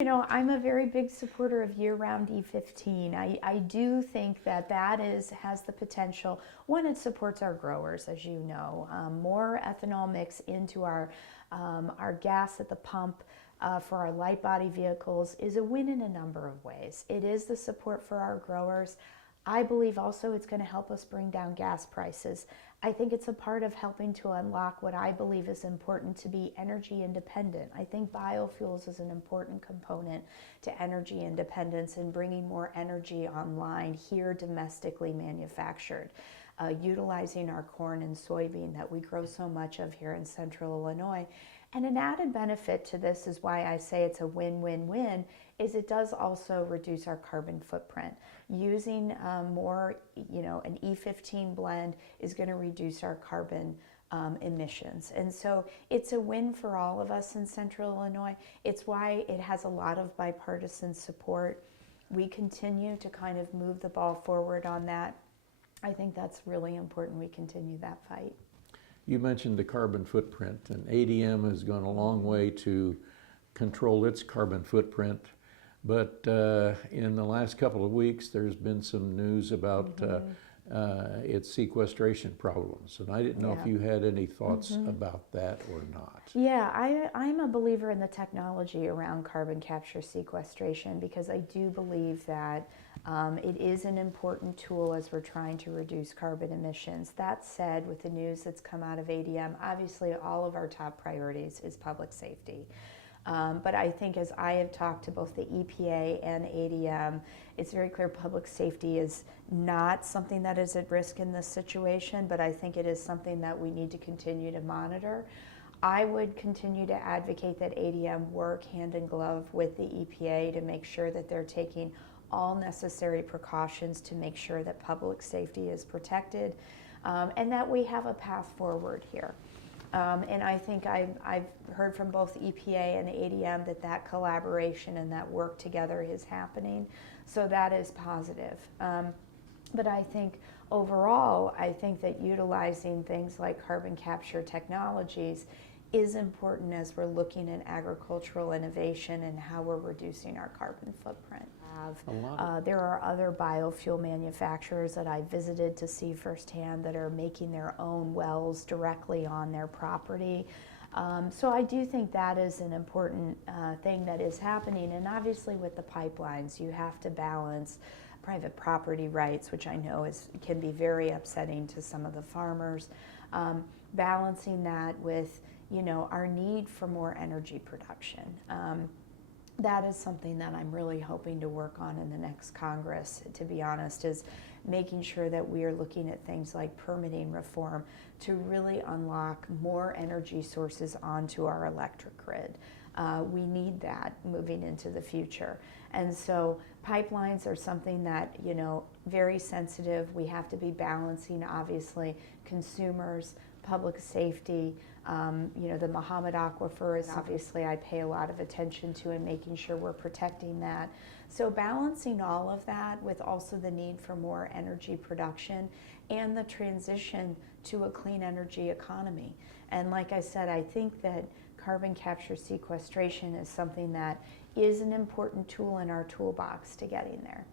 You know, I'm a very big supporter of year-round E-15. I do think that has the potential. One, it supports our growers, as you know. More ethanol mix into our gas at the pump for our light body vehicles is a win in a number of ways. It is the support for our growers. I believe also it's going to help us bring down gas prices. I think it's a part of helping to unlock what I believe is important to be energy independent. I think biofuels is an important component to energy independence and bringing more energy online here domestically manufactured. Utilizing our corn and soybean that we grow so much of here in central Illinois. And an added benefit to this is why I say it's a win-win-win, is it does also reduce our carbon footprint. Using more, an E-15 blend is going to reduce our carbon emissions. And so it's a win for all of us in central Illinois. It's why it has a lot of bipartisan support. We continue to kind of move the ball forward on that. I think that's really important we continue that fight. You mentioned the carbon footprint, and ADM has gone a long way to control its carbon footprint. But in the last couple of weeks, there's been some news about its sequestration problems. And I didn't know if you had any thoughts about that or not. Yeah, I'm a believer in the technology around carbon capture sequestration because I do believe that it is an important tool as we're trying to reduce carbon emissions. That said, with the news that's come out of ADM, obviously all of our top priorities is public safety. But I think as I have talked to both the EPA and ADM, it's very clear public safety is not something that is at risk in this situation, but I think it is something that we need to continue to monitor. I would continue to advocate that ADM work hand in glove with the EPA to make sure that they're taking all necessary precautions to make sure that public safety is protected and that we have a path forward here. And I think I've heard from both EPA and ADM that collaboration and that work together is happening. So that is positive. But I think overall, I think that utilizing things like carbon capture technologies is important as we're looking at agricultural innovation and how we're reducing our carbon footprint. There are other biofuel manufacturers that I visited to see firsthand that are making their own wells directly on their property. So I do think that is an important thing that is happening. And obviously with the pipelines, you have to balance private property rights, which I know can be very upsetting to some of the farmers. Balancing that with our need for more energy production. That is something that I'm really hoping to work on in the next Congress, to be honest, is making sure that we are looking at things like permitting reform to really unlock more energy sources onto our electric grid. We need that moving into the future. And so pipelines are something that, very sensitive. We have to be balancing, obviously, consumers, public safety. The Muhammad Aquifer is obviously I pay a lot of attention to and making sure we're protecting that. So balancing all of that with also the need for more energy production and the transition to a clean energy economy. And like I said, I think that carbon capture sequestration is something that is an important tool in our toolbox to getting there.